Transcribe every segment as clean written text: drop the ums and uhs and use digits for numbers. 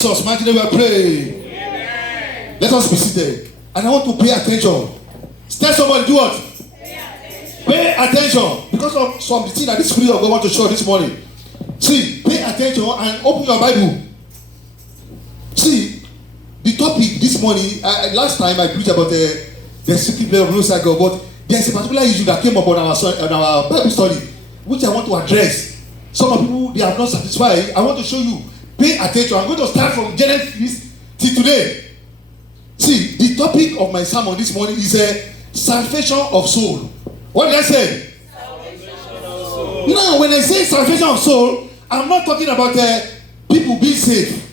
Jesus, mighty name we pray. Amen. Let us be seated. And I want to pay attention. Tell somebody, do what? Pay attention. Because of some things that this Spirit of God want to show this morning. See, pay attention and open your Bible. See, the topic this morning, last time I preached about the secret place of Most High God, but there's a particular issue that came up on our Bible study, which I want to address. Some of people, they are not satisfied. I want to show you. Pay attention. I'm going to start from Genesis till today. See, the topic of my sermon this morning is a salvation of soul. What did I say? Salvation of soul. Now, when I say salvation of soul, I'm not talking about people being saved.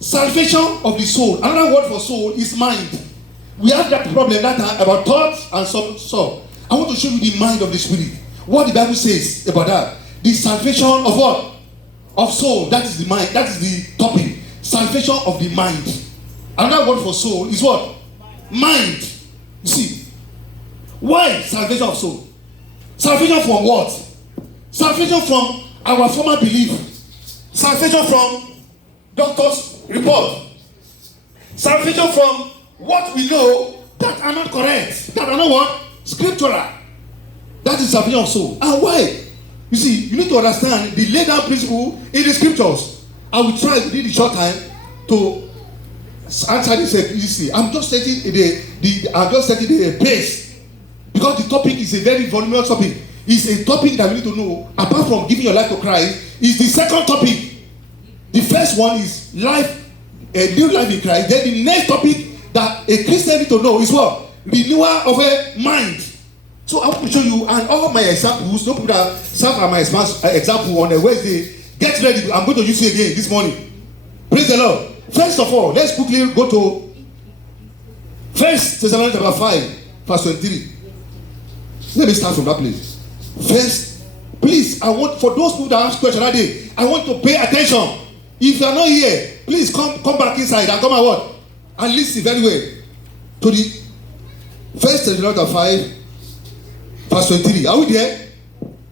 Salvation of the soul. Another word for soul is mind. We have that problem that about thoughts and some soul. I want to show you the mind of the Spirit. What the Bible says about that. The salvation of what? Of soul. That is the mind. That is the topic. Salvation of the mind. Another word for soul is what? Mind. You see. Why salvation of soul? Salvation from what? Salvation from our former belief. Salvation from doctor's report. Salvation from what we know that are not correct. That are not what? Scriptural. That is salvation of soul. And why? You see, you need to understand the laid down principle in the scriptures. I will try within the short time to answer this easily. I'm just setting the pace because the topic is a very voluminous topic. It's a topic that we need to know. Apart from giving your life to Christ, is the second topic. The first one is life, a new life in Christ. Then the next topic that a Christian need to know is what? Renewal of a mind. So I want to show you, and all my examples, no people that serve as my example on a Wednesday, get ready. I'm going to use it again this morning. Praise the Lord. First of all, let's quickly go to 1 Thessalonians chapter 5, verse 23. Let me start from that place. First, please, I want, for those people that ask questions that day, I want to pay attention. If you are not here, please come back inside and come and what? And listen very well to the 1 Thessalonians chapter 5, verse 23. Are we there?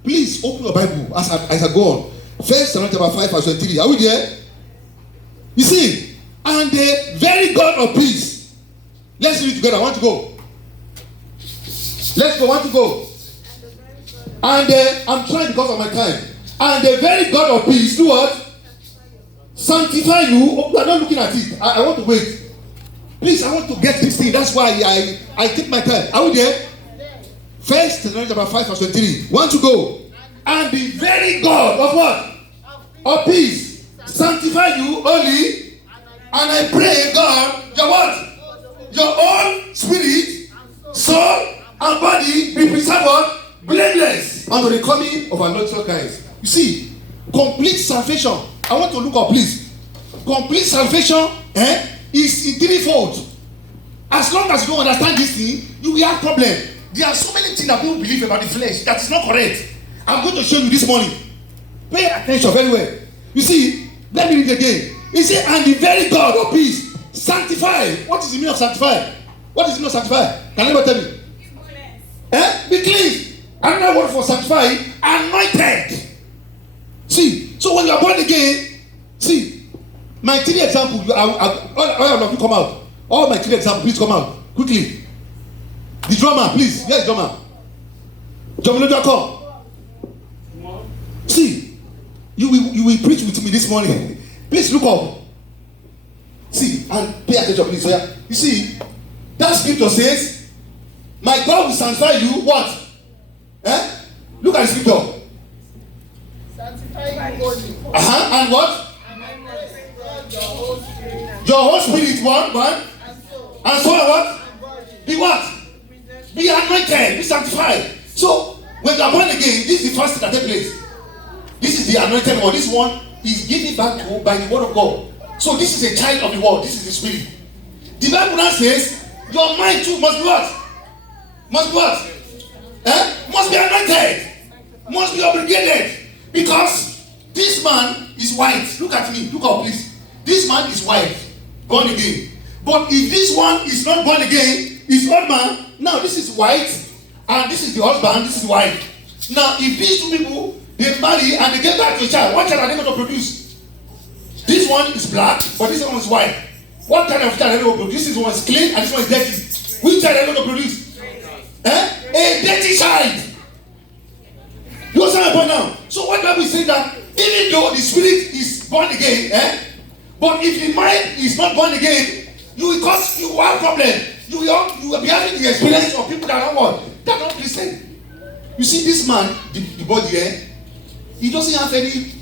Please open your Bible as I go on. 1 Thessalonians chapter 5, verse 23. Are we there? You see, and the very God of peace. Let's read together. I want to go. Let's go. I want to go. And I'm trying because of my time. And the very God of peace, do what? Sanctify you. Oh, we are not looking at it. I want to wait. Please, I want to get this thing. That's why I take my time. Are we there? 1 Thessalonians chapter 5, verse 23. Want to go? And the very God of what? Of peace. Sanctify you only. And I pray, God, your what? Your own spirit, soul, and body be preserved what? Blameless unto the coming of our Lord Jesus Christ. You see, complete salvation. I want to look up, please. Complete salvation is in threefold. As long as you don't understand this thing, you will have problem. There are so many things that people believe about the flesh that is not correct. I'm going to show you this morning. Pay attention very well. You see, let me read it again. He said, and the very God of peace, sanctify. What is the meaning of sanctify? What is the meaning of sanctify? Can anyone tell me? Be cleansed. Another word for sanctify, anointed. See, so when you are born again, see, my three examples, all of you come out. All my three examples, please come out quickly. The drummer, please. Yes, drummer. John come. See, you will preach with me this morning. Please look up. See, and pay attention, please. So, yeah. You see, that scripture says, my God will sanctify you, what? Look at the scripture. Sanctify you body. And what? Your whole spirit, one. And so what? Be what? Be anointed, be sanctified. So, when you are born again, this is the first thing that takes place. This is the anointed one. This one is given back to by the word of God. So, this is a child of the world. This is the spirit. The Bible now says, your mind too must be what? Must be what? Must be anointed. Must be obligated. Because this man is white. Look at me. Look up, please. This man is white. Born again. But if this one is not born again, is old man. Now this is white, and this is the husband, this is white. Now if these two people, they marry and they get back to a child, what child are they going to produce? The This one is black, but this one is white. What kind of child are you going to produce? This one is clean and this one is dirty. Which child are you going to produce? A dirty child. You understand my point now? So what Bible is saying that even though the spirit is born again, but if the mind is not born again, you will have problem. You will be having the experience of people that are what? That don't listen. You see, this man, the body, he doesn't have any.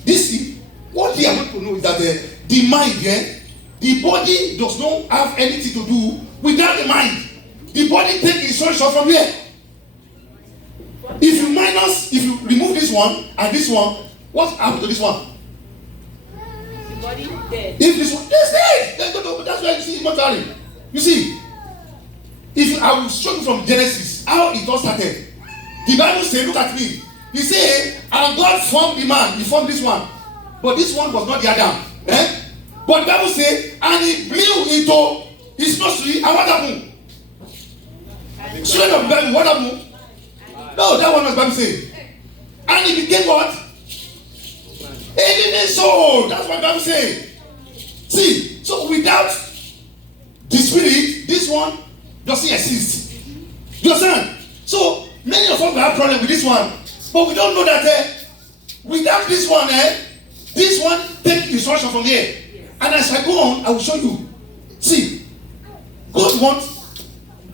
What they are going to know is that the mind, the body does not have anything to do without the mind. The body takes instruction from here. If you remove this one and this one, what happens to this one? The body is dead. If this one, that's dead. That's why you see immortality. You see, I will show you from Genesis how it all started. The Bible says, look at me. He said, and God formed the man. He formed this one, but this one was not the Adam. But the Bible says, and he blew into his nostril, and what happened? Straight of the Bible, what happened? No, that one was Bible saying. And he became what? A living soul. That's what the Bible says. See, so without the spirit, this one doesn't exist. You understand? So many of us have problem with this one, but we don't know that without this one take instruction from here. And as I go on, I will show you. See, God wants.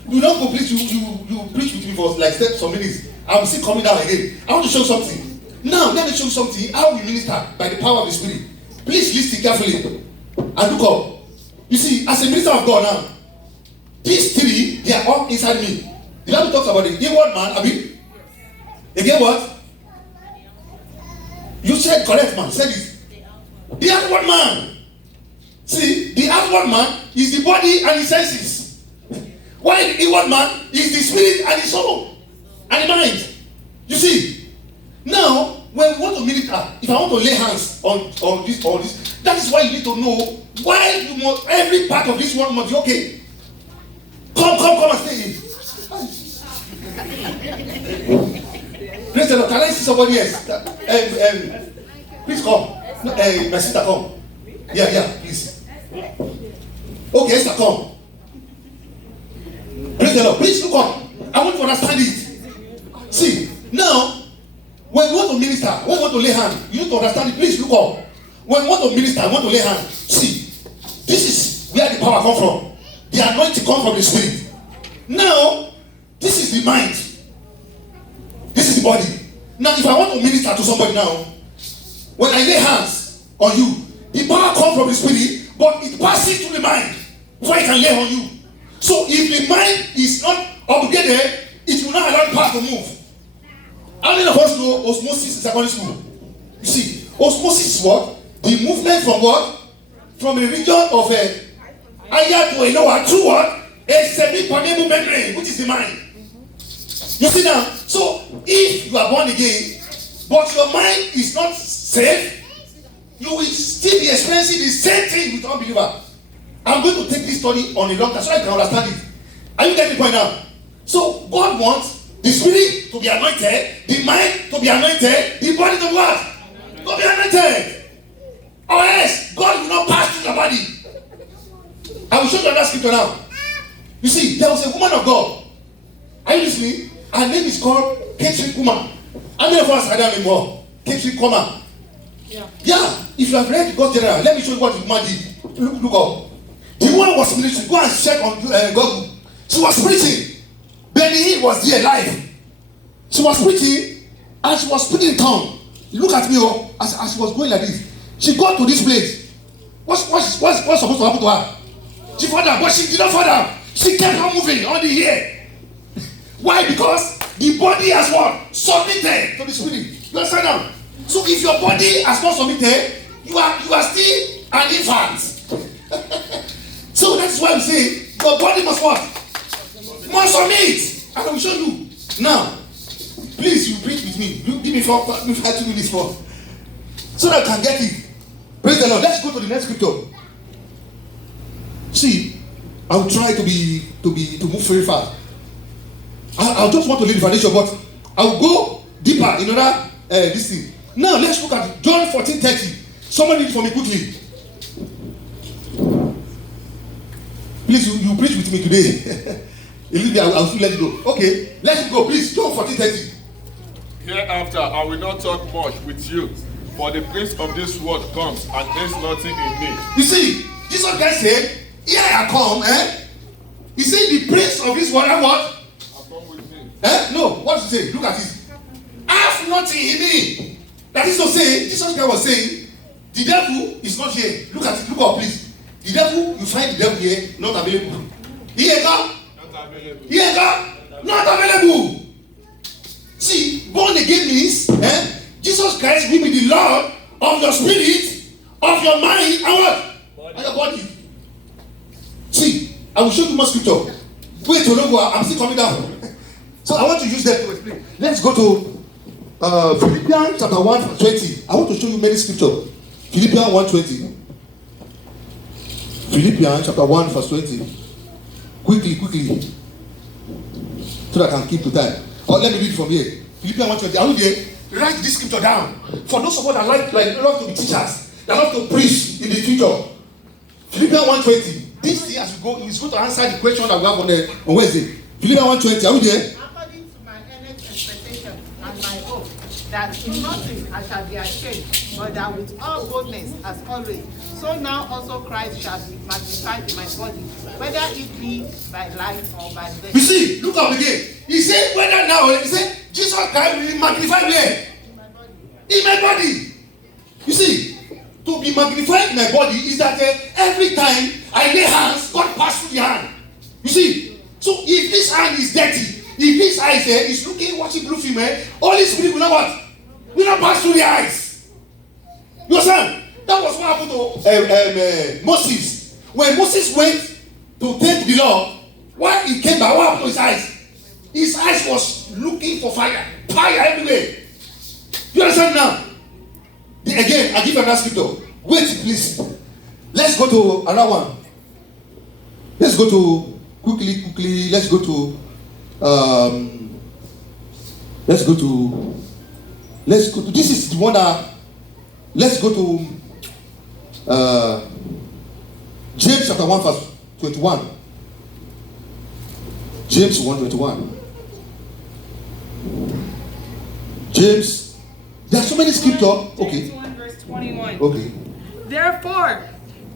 You don't complete. You preach with me for like some minutes. I'm still coming down again. I want to show something. Now let me show you something. How we minister by the power of the Spirit. Please listen carefully and look up. You see, as a minister of God now, these three, they are all inside me. The Bible talks about the inward man. Abi, again what? You said correct, man. Say this. The outward man. See, the outward man is the body and the senses. While the inward man is the spirit and the soul and the mind. You see, now when we want to minister, if I want to lay hands on this, that is why you need to know why you must, every part of this one must be okay. Come and stay in. Praise the Lord. Can I see somebody else? Please come. My sister, come. Yeah, please. Okay, Esther, come. Praise the Lord. Please look up. I want to understand it. See, now, when you want to minister, when you want to lay hand, you need to understand it. Please look up. When you want to minister, you want to lay hand. See, this is where the power comes from. The anointing comes from the spirit. Now, this is the mind. This is the body. Now, if I want to minister to somebody now, when I lay hands on you, the power comes from the spirit, but it passes to the mind before I can lay on you. So if the mind is not obligated, it will not allow the power to move. How many of us know osmosis in secondary school? You see, osmosis is what? The movement from what? From a region of a higher to a lower through what? A semi-permeable membrane, which is the mind. You see now? So if you are born again, but your mind is not safe, you will still be experiencing the same thing with unbeliever. I'm going to take this study on a long time so I can understand it. Are you getting the point now? So God wants the spirit to be anointed, the mind to be anointed, the body to be what? To be anointed. Or else God will not pass through your body. I will show you another scripture now. You see, there was a woman of God. Are you listening? Her name is called Catherine Kuma. How many of us had that name more? Catherine Kuma. Yeah. If you have read God's General, let me show you what the woman did. Look up. The woman was ministering. Go and check on Google. She was preaching. Benny Hinn was there live. She was preaching and she was speaking in tongue. Look at me, as she was going like this. She got to this place. What's supposed to happen to her? She fell down, but she did not fall down. She kept on moving on the air. Why? Because the body has what? Submitted to the spirit. You understand now? So if your body has not submitted, you are still an infant. So that's why we say your body must what? Must submit. And I will show you. Now, please, you preach with me. You give me 5 minutes for, so that I can get it. Praise the Lord. Let's go to the next scripture. See, I will try to move very fast. I just want to lay the foundation, but I will go deeper in order this thing. Now let's look at John 14:30. Somebody read for me quickly. Please, you preach with me today. I'll still let you go. Okay, let's go. Please, John 14:30. Hereafter, I will not talk much with you, for the prince of this world comes and there's nothing in me. You see, Jesus Christ said, "Here I come." He said, "The prince of this world, and what? Come with me." No, what does he say? Look at it. I have nothing in me. That is to say, Jesus Christ was saying, the devil is not here. Look at it. Look up, please. The devil, you find the devil here, not available. Here, God. Not available. Here, God. Not available. See, born again means Jesus Christ will be the Lord of your spirit, of your mind, and what? And your body. See, I will show you more scripture. Wait, I'm still coming down. So I want to use that to explain. Let's go to Philippians chapter 1 verse 20. I want to show you many scriptures. Philippians 1:20. Philippians chapter 1 verse 20. Quickly. So that I can keep to time. Or let me read from here. Philippians 1:20. Are you there? Write this scripture down. For those of us that love to be teachers, that love to preach in the future. Philippians 1:20. This thing as we go, is going to answer the question that we have on Wednesday. Philippians 1:20. Are you there? According to my earnest expectation and my hope, that in nothing I shall be ashamed, but that with all boldness as always, so now also Christ shall be magnified in my body, whether it be by life or by death. You see, look up again. He said, whether now, he said, Jesus Christ will be magnified where? In my body. You see, to be magnified in my body is that every time I lay hands, God pass through the hand. You see, so if this hand is dirty, if this eye is looking, watching blue film, Holy Spirit will not what? Will not pass through the eyes. You understand? That was what happened to Moses. When Moses went to take the law, while he came back, what happened to his eyes? His eyes was looking for fire. Fire everywhere. You understand now? Again, I give you another scripture. Wait, please. Let's go to another one. Let's go to quickly. Let's go to this is the one that let's go to James chapter 1 verse 21. James 1:21. James, there are so many scriptures. Okay. James 1 verse 21. Okay. Therefore,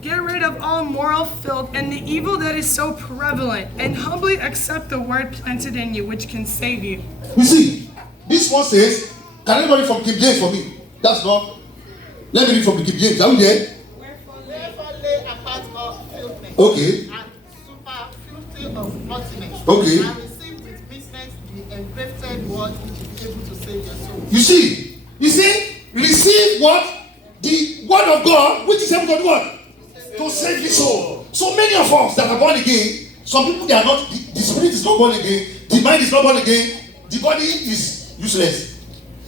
get rid of all moral filth and the evil that is so prevalent, and humbly accept the word planted in you, which can save you. You see, this one says, can anybody from King James for me? That's not. Let me read from the King James. Are we there? Therefore lay apart all filthiness Okay. and superfluity of naughtiness, Okay. and receive with meekness the engrafted word which is able to save your soul. You see, receive what? The word of God, which is able to do what? To save the soul. So many of us that are born again, some people they are not, the spirit is not born again, the mind is not born again, the body is useless.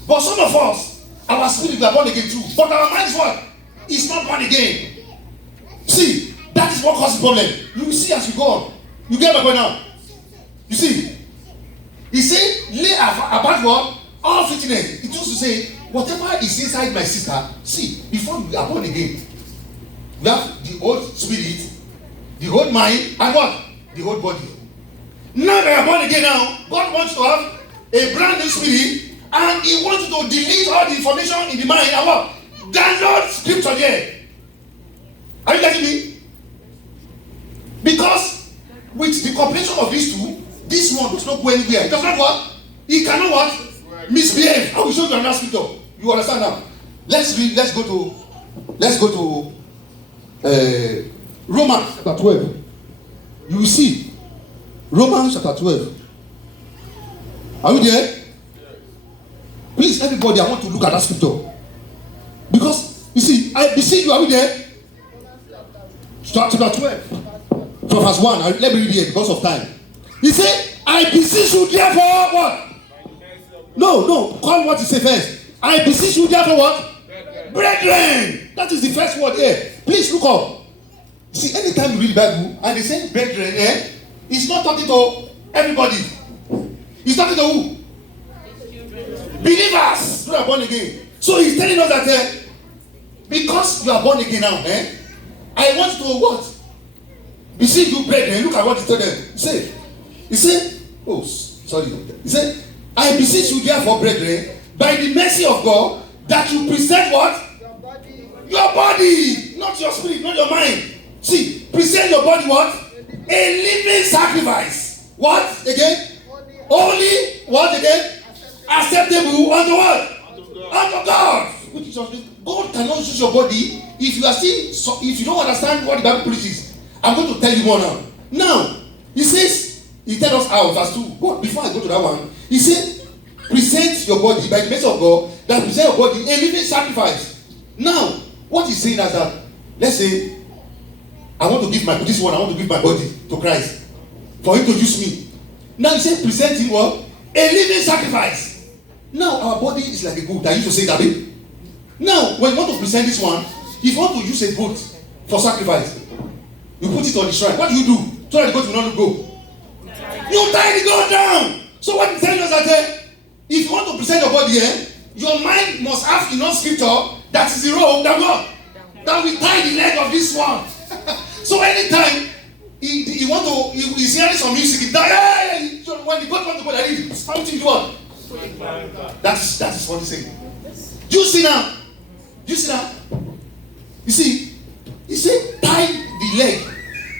But some of us, our spirit we are born again too, but our mind is what? Is not born again. See, that is what causes the problem. You will see as you go on. You get my point now? You see, he said, lay apart what? All filthiness. It used to say, whatever is inside my sister, see, before you are born again, you have the old spirit, the old mind, and what? The old body. Now that you are born again now, God wants to have a brand new spirit, and He wants you to delete all the information in the mind and what? Download scripture there. Are you getting me? Because with the combination of these two, this one does not go anywhere. It does not what? He cannot what? Misbehave. I will show you another scripture. You understand now? Let's read. Let's go to Romans chapter 12. You will see Romans chapter 12. Are you there? Please, everybody, I want to look at that scripture. Because, you see, I beseech you, are you there? Chapter 12. From verse 1. Let me read here because of time. He said, I beseech you, therefore, what? No. Call what he said first. I beseech you, therefore, what? Brethren. That is the first word here. Please look up. See, anytime you read the Bible and they say brethren, he's not talking to everybody. He's talking to who? Believers who are born again. So he's telling us that because you are born again now, I want to what? Beseech you, brethren. Look at what he told them. He said, oh, sorry. He said, I beseech you, therefore, brethren, by the mercy of God, that you present what? Your body. Not your spirit, not your mind. See, present your body what? A living sacrifice. What again? Holy, what again? Acceptable unto what? Unto God. Which is God cannot use your body if you are still, if you don't understand what the Bible preaches. I'm going to tell you more now. Now, he says, he tells us out, verse 2. But before I go to that one, he said, present your body by the mercy of God, that present your body a living sacrifice. Now, what he's saying is that, let's say, I want to give my body to Christ for him to use me. Now he said, present him what? A living sacrifice. Now our body is like a goat. I used to say that. Now, when you want to present this one, if you want to use a goat for sacrifice, you put it on the shrine. What do you do? So that the goat will not go. You tie the goat down. So what he's telling us that if you want to present your body, your mind must have enough scripture that is the rope that what? That will tie the leg of this one. So anytime he's hearing some music, when the goat wants to go like this, something to what? That is what he's saying. Do you see now? You see, he said, tie the leg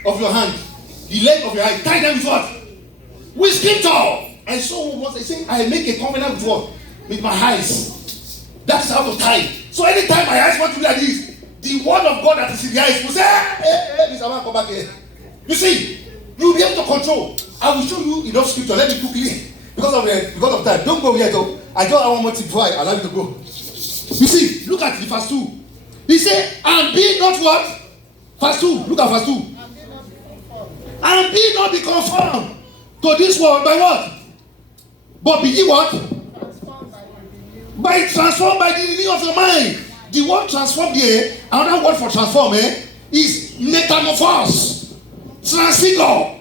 of your hand, the leg of your eye, tie them with what? With scripture. And so once I say, I make a covenant with what? With my eyes. That's how to tie. So anytime my eyes want to be like this, the word of God that is in the eyes will say, hey, Mr. Man, come back here. You see, you'll be able to control. I will show you enough scripture. Let me quickly, because of time. Don't go yet, though. I just want more thing before I allow you to go. You see, look at the verse 2. He said, and be not what? Verse 2. Look at verse 2. And be not be conformed to this world by what? But be ye what? Transformed by the renewing of your mind. The word transform here, another word for transform is metamorphose, transfigure.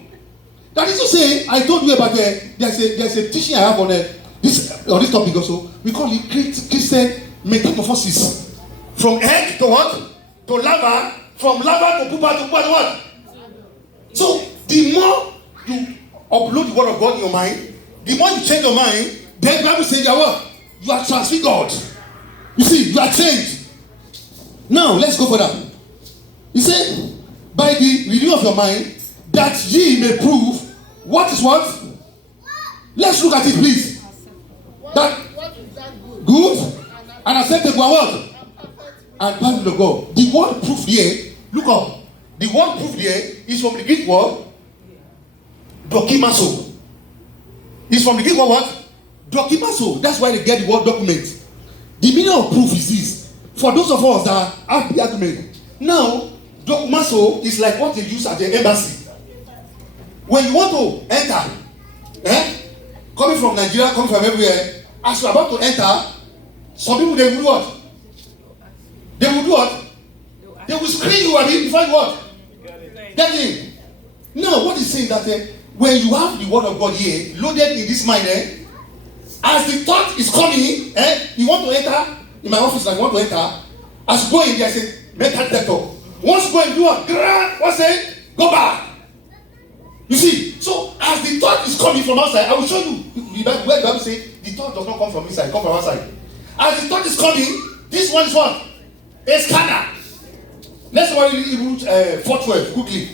That is to say, I told you about there's a teaching I have on this topic also. We call it Christian metamorphosis. From egg to what? To lava. From lava to pupa to what? So the more you upload the word of God in your mind, the more you change your mind, then the Bible says what? You are transfigured. You see, you are changed. Now, let's go further. He said, by the renewal of your mind, that ye may prove what is what? Let's look at it, please. That good and acceptable and what? And pardon of God. The word proof here, look up. The word proof here is from the Greek word dokimaso. It's from the Greek word what? Dokimaso. That's why they get the word document. The meaning of proof is this. For those of us that have the argument, now, dokimaso is like what they use at the embassy. When you want to enter, coming from Nigeria, coming from everywhere, as you're about to enter, some people, they will do what? They will do what? They will screen you before you what? Get in. Now, what is saying that when you have the word of God here, loaded in this mind, as the thought is coming, you want to enter, in my office, like you want to enter, as you go in there, I say, mental detector. Once you go and do what? What's it? Go back. You see, so as the thought is coming from outside, I will show you where the Bible says the thought does not come from inside, it comes from outside. As the thought is coming, this one is what? A scanner. Let's go to Hebrew 4:12 quickly,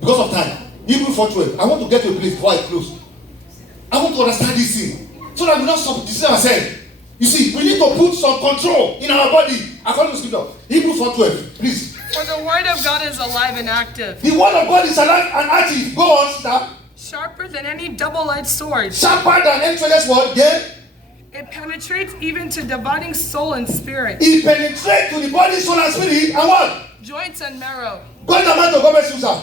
because of time. Hebrew 4:12. I want to get to a place before I close. I want to understand this thing so that we don't stop deceiving ourselves. You see, we need to put some control in our body according to scripture. Hebrew 4:12, please. For the word of God is alive and active. The word of God is alive and active. Go on, sister. Sharper than any double-edged sword. Sharper than any two-edged sword. Then it penetrates even to dividing soul and spirit. It penetrates to the body, soul, and spirit, and what? Joints and marrow. God command to government user.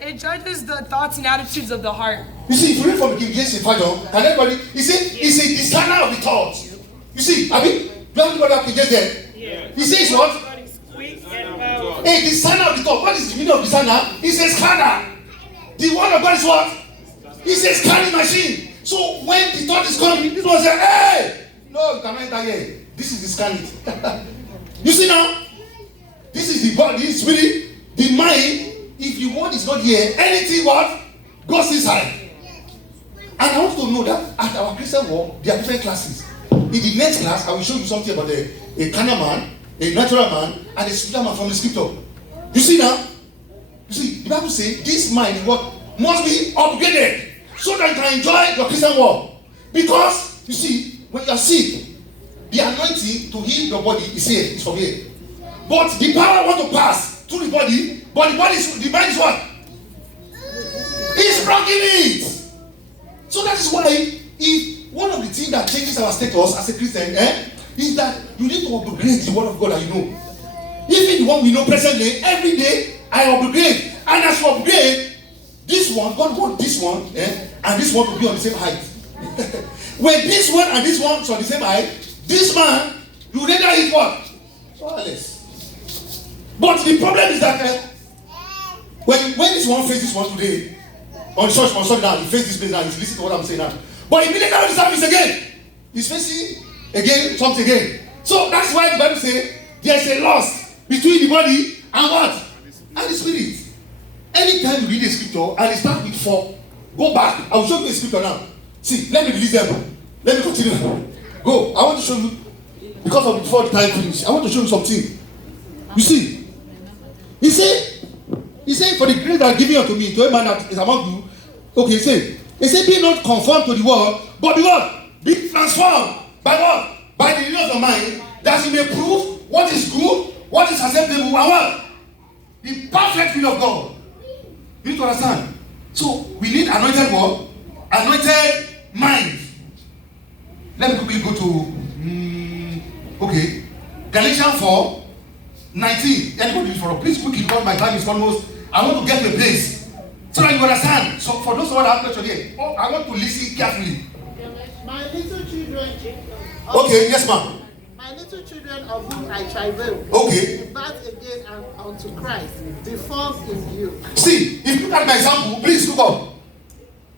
It judges the thoughts and attitudes of the heart. You see, if you read from the King James version, can everybody? He said, "It's a discerner of the thoughts." You see, I mean, do everybody have King James there? Yeah. He says what? A discerner of the thought. What is the meaning of discerner? It's a scanner. The word of God is what? It's a scanning machine. So when the thought is coming, this one say, "Hey, no, you cannot enter here." This is the scanning. You see now? This is the body, the spirit, the mind, if the word is not here, anything what goes inside. And I want to know that at our Christian walk, there are different classes. In the next class, I will show you something about a carnal man, a natural man, and a spiritual man from the scripture. You see now? You see, the Bible says this mind is what must be upgraded so that you can enjoy your Christian walk. Because, you see, when you are sick, the anointing to heal your body is here, is from here. But the power want to pass through the body, but the mind is what? It's blocking it. So that is why, if one of the things that changes our status as a Christian, is that you need to upgrade the word of God that you know. Even the one we know presently, every day I upgrade, and as you upgrade, this one, God wants this one, and this one to be on the same height. When this one and this one are on the same height, this man, you rather hit what? Powerless. But the problem is that when this one faces this one today, on church, on Sunday now, he faces this place now, he's listening to what I'm saying now. But immediately after the service again, he's facing again, something again. So that's why the Bible says there's a loss between the body and what? And the spirit. Anytime you read a scripture and it starts with 4, go back. I will show you a scripture now. See, let me release them. Let me continue. Go. I want to show you, because of before the time finish, I want to show you something. You see, he said, for the grace that given unto me, to a man that is among you. Okay, he said, be not conformed to the world, but be what? Be transformed by what? By the renewal of your mind, that you may prove what is good, what is acceptable, and what? The perfect will of God. You need to understand. So we need anointed word, anointed mind. Let me quickly go to Galatians 4:19. Anybody read for us? Please quickly, because my time is almost. I want to get to a place so that you understand. So for those who have question here, I want to listen carefully. My little children. Okay, yes, ma'am. My little children of whom I travail. Okay. Be birth again and unto Christ. Be formed in you. See, if you look at my example, please look up.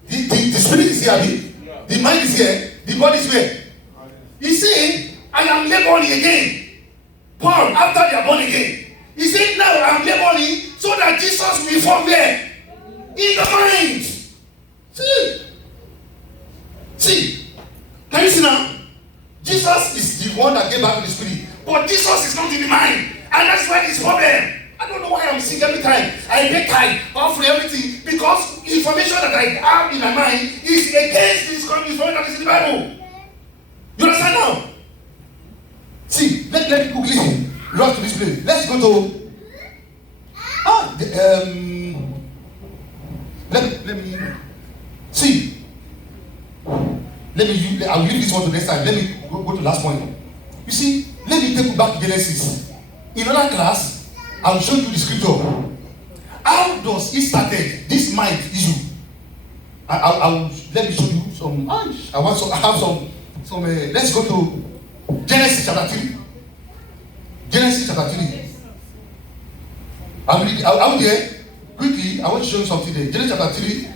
The spirit is here, the mind is here, the body is here. He said, I am laboring again. Paul, after they are born again, he said, now I am laboring so that Jesus will be formed there in the mind. See, can you see now? Jesus is the one that gave back to the spirit, but Jesus is not in the mind, and that's why it's problem. I don't know why I'm sick every time. I pay tithe, offer everything, because information that I have in my mind is against this information that is in the Bible. You understand now? See, let me quickly rush to this place. Let's go to let me see. I'll leave this one to next time. Let me go to the last point. You see, let me take you back to Genesis. In another class, I will show you the scripture. How does it started? This mind issue. Let me show you some. I have some. Let's go to Genesis chapter 3. Genesis chapter 3. I'll be there quickly. I want to show you something there. Genesis chapter 3.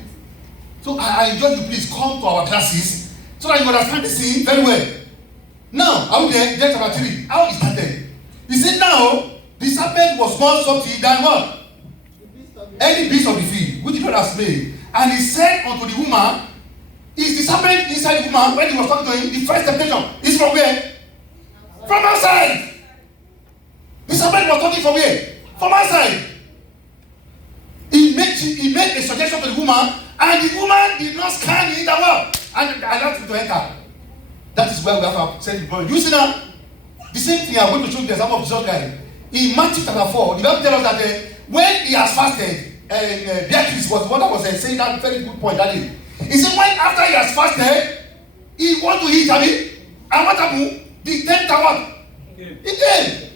So I enjoy you. Please come to our classes so that you understand the scene very well. Now, out there, Genesis chapter 3. How it started? He said, now the serpent was more subtle than what? Any beast of the field, which God has made. And he said unto the woman, is the serpent inside the woman when he was talking to him? The first temptation is from where? From outside. The serpent was talking from where? From outside. He made a suggestion to the woman, and the woman did not scan it at all. And allowed him to enter. That is where we have to send the point. You see now, the same thing I'm going to show you the example of Jesus Christ. In Matthew chapter 4, the Bible tells us that when he has fasted, Beatrice was the one that was saying that very good point that day. He said, when after he has fasted, he want to eat, and what happened? The 10th hour, he came.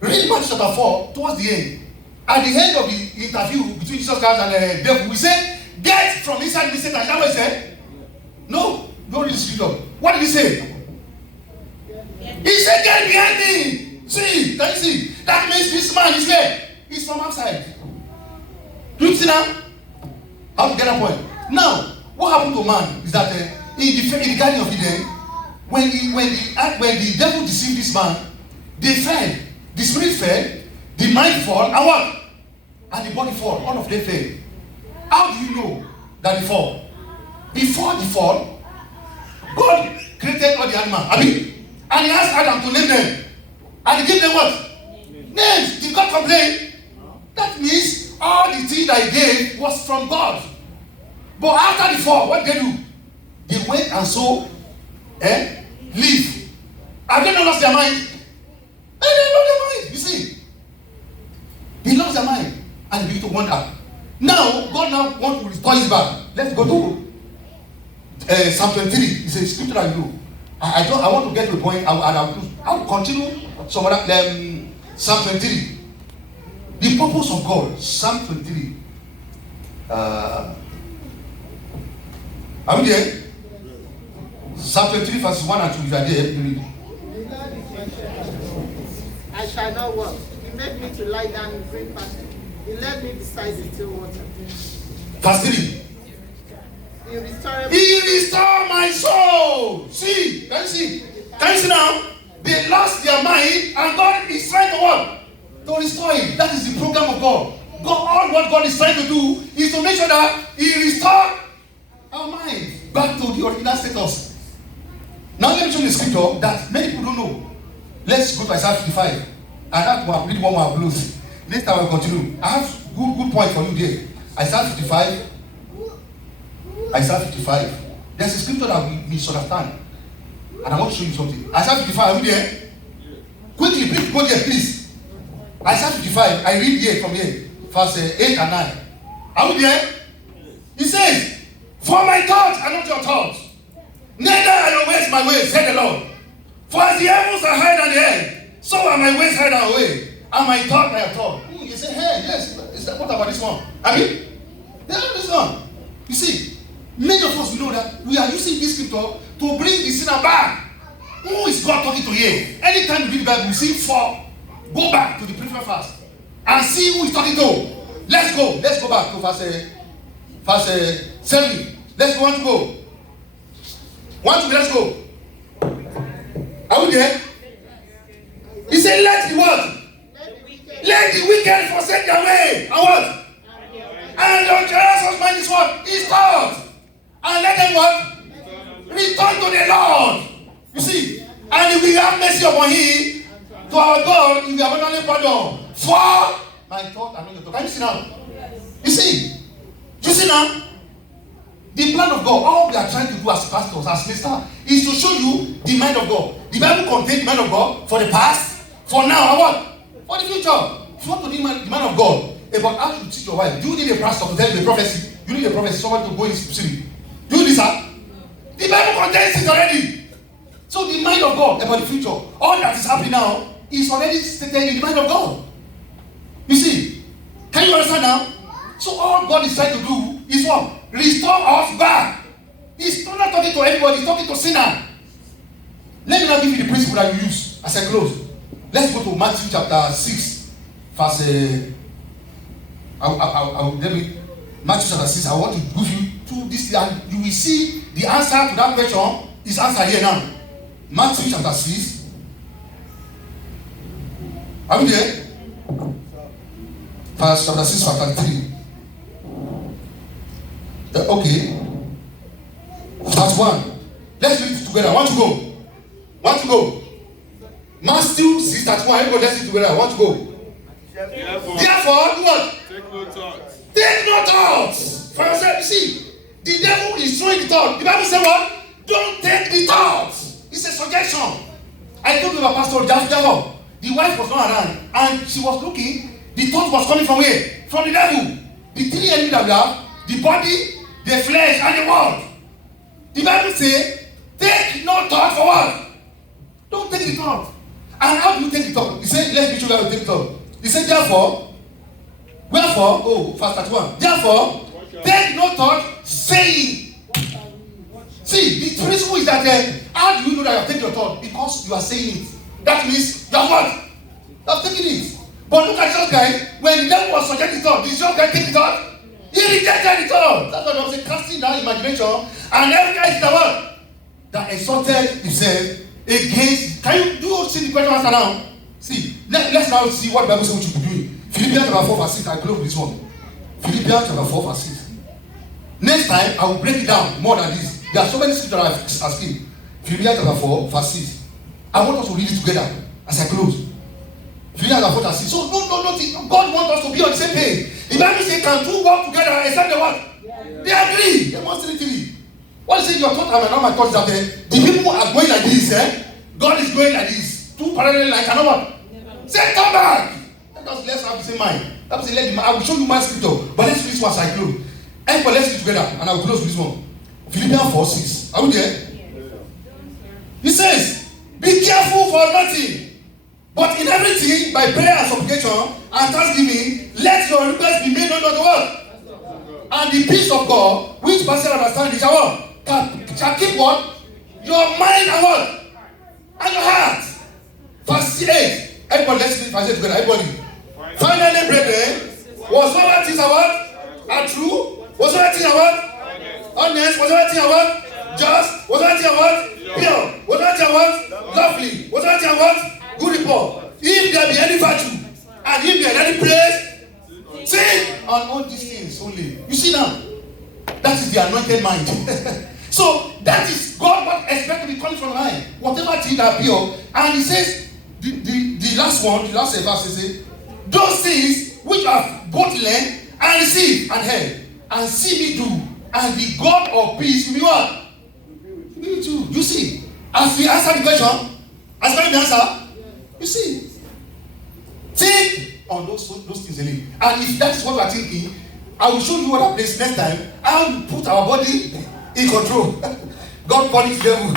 Read Matthew chapter 4 towards the end. At the end of the interview between Jesus Christ and the devil, we said, get from inside me, Satan. Is that what he said? No, don't read the scripture. What did he say? He said, get behind me. See, can you see? That means this man is where? He's from outside. Do you see now? How to get that point? Now, what happened to man is that in the Garden of Eden, when the devil deceived this man, they fell. The spirit fell, the mind fell, and what? and the body fall. All of them fell. How do you know that they fall? Before the fall, God created all the animals. I mean, and he asked Adam to name them. And he gave them what? Names. Did God complain? That means all the things that he gave was from God. But after the fall, what did they do? They went and saw leave. Have they not lost their mind? They lost their mind. You see, they lost their mind and they begin to wonder. Now, God now wants to restore his back. Let's go to Psalm 23. It's a scripture that you know. I want to get to the point. I'll continue some other Psalm 23. The purpose of God. Psalm 23. Are we there? Psalm 23 verses 1 and 2. If you are there, help me read. I shall not walk. He made me to lie down in green pastures. He led me beside the still water. Verse 3. He restored my soul. See, can you see? Can you see now? They lost their mind and God is trying to what? To restore it. That is the program of God. All what God is trying to do is to make sure that He restores our mind back to the original status. Now let me show you the scripture that many people don't know. Let's go to Isaiah 55. And that one, read one more blues. Next time I will continue. I have good point for you there. Isaiah 55. Isaiah 55. There's a scripture that we misunderstand. And I want to show you something. Isaiah 55, are we there? Quickly, please, go there, please. Isaiah 55, I read here from here. Verse 8 and 9. Are we there? He says, for my thoughts are not your thoughts. Neither are your ways my ways, said the Lord. For as the heavens are higher than the earth, so are my ways higher than your way, and my thoughts are your thoughts. You say, hey, yes, what about this one? I mean, this one. You see, many of us we know that we are using this scripture to bring the sinner back. Who is God talking to here? Anytime you read the Bible, you see four. Go back to the previous verse and see who is talking to. Let's go. Let's go back to verse 7. Let's go. Want to go? Let's go. Are we there? He said, let the what? Let the wicked forsake their way. And what? And your generous mind is what? Is taught. And let them what? Return to the Lord. You see? And if we have mercy upon him, to our God, if we have abundantly pardon. For my thought and not your thought. Can you see now? You see? You see now? The plan of God, all we are trying to do as pastors, as ministers, is to show you the mind of God. The Bible contains the mind of God for the past, for now, and what? For the future. If you want to know the mind of God about how to teach your wife, do you need a pastor to tell you the prophecy? You need a prophecy, someone to go in specific. Do you need that? The Bible contains it already. So the mind of God about the future, all that is happening now, is already stated in the mind of God. You see? Can you understand now? So all God is trying to do is what? Restore us back. He's not talking to anybody, he's talking to sinner. Let me now give you the principle that you use as I close. Let's go to Matthew chapter 6, verse. Matthew chapter 6. I want to give you to this, and you will see the answer to that question is answered here now. Matthew chapter 6. Are we there? Verse chapter 6, verse 3. Okay. Verse 1. Let's read it together. Want to go? Matthew 6, 31. Everybody, let's read it together. Want to go? Therefore, do what? Take no thoughts. Take no thoughts for yourself. You see, the devil is throwing the thought. The Bible says what? Don't take the thoughts. It's a suggestion. I told you about Pastor Jaffa. The wife was not around and she was looking. The thought was coming from where? From the devil. The three enemies that we have: the body, the flesh, and the world. The Bible says, take no thought for what? Don't take the thought. And how do you take the thought? He said, let's be sure that we take the thought. He said, therefore, wherefore, verse 31. Therefore, take no thought, saying. See, the principle is that how do you know that you have taken your thought? Because you are saying it. That means you have what? You have taken it. But look at this guy. When the devil was suggesting the thought, did your guy take the thought? He rejected the thought. That's why I was casting down imagination. And every guy is the one that exalted himself against. Do you see the question answer now? See, let's now see what the Bible says we should be doing. Philippians chapter 4 verse 6. I close with this one. Philippians chapter 4 verse 6. Next time I will break it down more than this. There are so many scriptures I have asking. Philippians chapter 4 verse 6. I want us to read it together as I close. Philippians chapter 4 verse 6. So no, God wants us to be on the same page. The Bible says, can two walk together except they what? They agree. They must agree. What is it? Your thought and not my thoughts out there. The people are going like this, God is going like this. Two parallel lines cannot what? Say, come back. Let's have the same mind. I will show you my scripture, but let's read this one as I close. Everybody, let's read together, and I will close with this one. Philippians 4 6. Are we there? He says, be careful for nothing, but in everything, by prayer and supplication and thanksgiving, let your requests be made known unto God. And the peace of God, which passes understanding, shall keep what? Your mind and what? And your heart. Verse 8. Everybody, let's read verse 8 together. Everybody. Finally, brethren, whatsoever things are what? Are true. Whatsoever things are what? Honest. Whatsoever things are what? Just. Whatsoever things are what? Pure. Whatsoever things are what? Lovely. Whatsoever things are what? Good report. If there be any virtue, and if there any praise, think on all these things only. You see now, that is the anointed mind. So that is God what expect to be coming from the mind. Whatever thing that pure, and he says the last one, the last verse, he says, those things which have both learned and received and heard, and see me do, and the God of peace will be what? Will be with you. You see, as we answer the question, as well as the answer, you see, think on those things only. And if that is what we are thinking, I will show you what place next time. How we put our body in control. God punish devil.